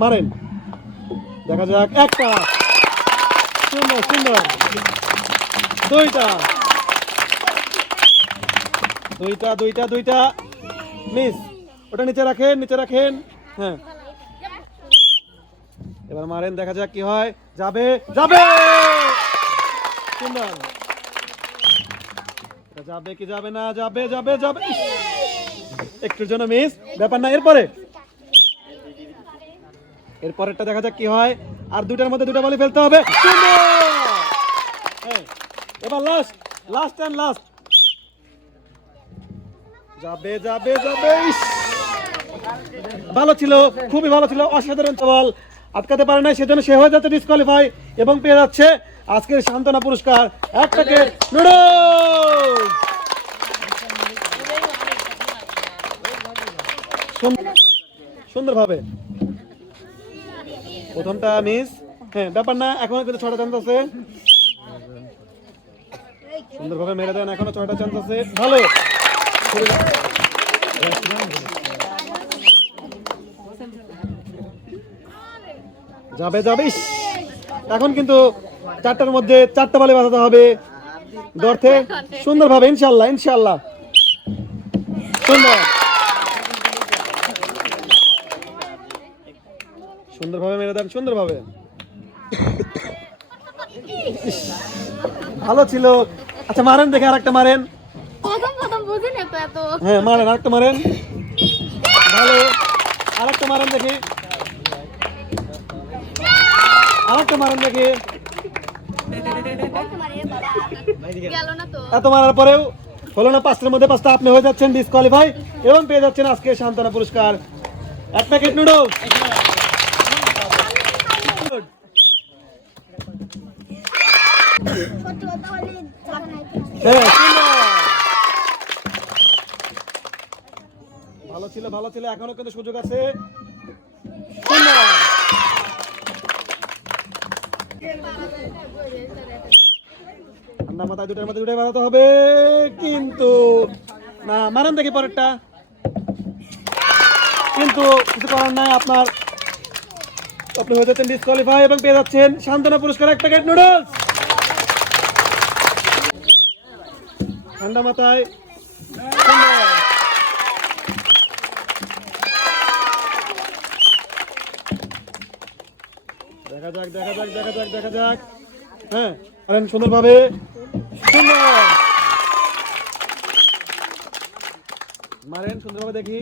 মারেন, দেখা যাক। একটা, সুন্দর সুন্দর। দুইটা দুইটা দুইটা দুইটা মিস। ওটা নিচে রাখেন, নিচে রাখেন। হ্যাঁ, এবার মারেন, দেখা যাক কি হয়। যাবে যাবে, সুন্দর। এটা যাবে কি যাবে না? যাবে যাবে যাবে, একটুর জন্য মিস, ব্যাপার না। এরপরেরটা দেখা যাক কি হয়। আর দুইটার মধ্যে দুটা বলই ফেলতে হবে। সুন্দর। হ্যাঁ, এবার লাস্ট, লাস্ট এন্ড লাস্ট। যাবে যাবে যাবে। ইস, ভালো ছিল, খুবই ভালো ছিল, অসাধারণ বল। আটকাতে পারে না, সেজন্য সে হয়ে যাচ্ছে ডিসকোয়ালিফাই এবং পেয়ে যাচ্ছে আজকের সান্ত্বনা পুরস্কার, এক প্যাকেট নুডলস। সুন্দরভাবে প্রথমটা মিস। হ্যাঁ, ব্যাপার না, এখনো কিন্তু 6টা চান্স আছে। সুন্দরভাবে মেরে দেন, এখনো 6টা চান্স আছে। ভালো, যাবে যাবে। ইস, এখন কিন্তু 4টার মধ্যে 4টা বলে বাঁচাতে হবে দর্থে। সুন্দরভাবে, ইনশাল্লাহ ইনশাল্লাহ। সুন্দর, সুন্দরভাবে মেরে দেন, সুন্দরভাবে। ভালো ছিল। আচ্ছা, মারেন দেখে, আরেকটা মারেন। হ্যাঁ, মারেন, আরেকটা মারেন। ভালো, আরেকটা মারেন দেখি, আরেকটা মারেন দেখি। এত মারার পরেও হলো না, 5টার মধ্যে 5টা। আপনি হয়ে যাচ্ছেন ডিসকোয়ালিফাই এবং পেয়ে যাচ্ছেন আজকে সান্ত্বনা পুরস্কার, এক প্যাকেট নুডলস। ভালো ছিল, ভালো ছিল, এখনো কিন্তু সুযোগ আছে। ঠান্ডা মাথায় দুটার মধ্যে দুটাই বাড়াতে হবে, কিন্তু না। মারেন দেখি পরেরটা, কিন্তু কিছু করার নাই। আপনি হয়ে যাচ্ছেন ডিসকোয়ালিফাই এবং পেয়ে যাচ্ছেন সান্ত্বনা পুরস্কার, এক প্যাকেট নুডলস। ঠান্ডা মাথায়। দেখা যাক, দেখা যাক, দেখা যাক, দেখা যাক। হ্যাঁ, মারেন সুন্দরভাবে। সুন্দর, মারেন সুন্দরভাবে দেখি।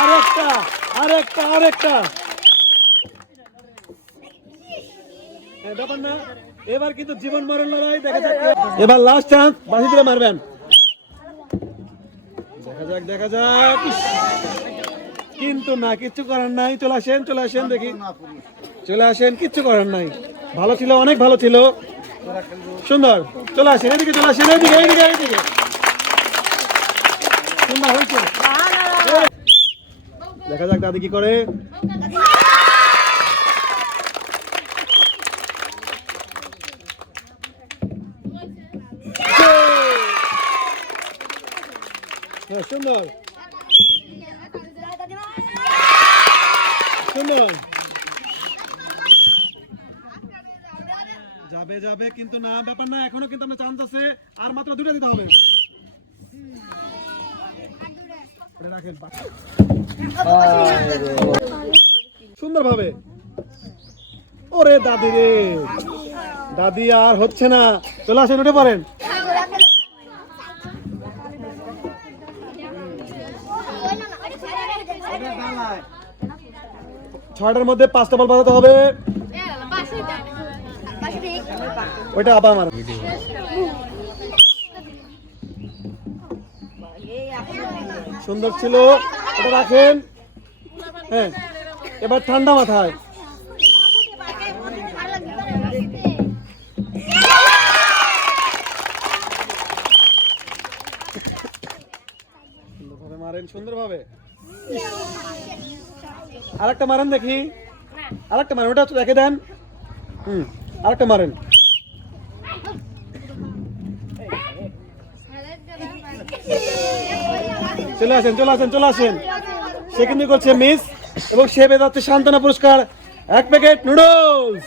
আরেকটা, আরেকটা, আরেকটা। ব্যাপার না, এবার কিন্তু জীবন মরণ লড়াই, দেখা যাক। এবার লাস্ট চান্স, বাসি দিলে মারবেন। দেখা যাক, দেখা যাক। কিন্তু না, কিচ্ছু করার নাই। চলে আসেন, চলে আসেন দেখি, চলে আসেন, কিচ্ছু করার নাই। ভালো ছিল, অনেক ভালো ছিল, সুন্দর। চলে আসেন এদিকে, চলে আসেন এদিকে, এইদিকে, এইদিকে। সুন্দর হয়েছে। দেখা যাক দাদি কি করে। সুন্দর সুন্দর। যাবে যাবে, কিন্তু না, ব্যাপার না, এখনো কিন্তু আপনার চান্স আছে। আর মাত্র 2টা দিতে হবে। সুন্দরভাবে। ওরে দাদি রে, দাদি আর হচ্ছে না। চলে আসেন, উঠে পড়েন। ছয়টার মধ্যে 5টা বল বাজাতে হবে। ওইটা আবার আমার সুন্দর ছিল, ওটা রাখেন। হ্যাঁ, এবার ঠান্ডা মাথায়। সুন্দরভাবে মারেন, সুন্দরভাবে। আরেকটা মারেন দেখি, আরেকটা মারেন, ওটা রেখে দেন। আরেকটা মারেন। চলে আসেন, চলে আসেন, চলে আসেন। সে কিন্তু করছে মিস। এবং সে পেয়ে যাচ্ছে সান্ত্বনা পুরস্কার 1 প্যাকেট নুডলস।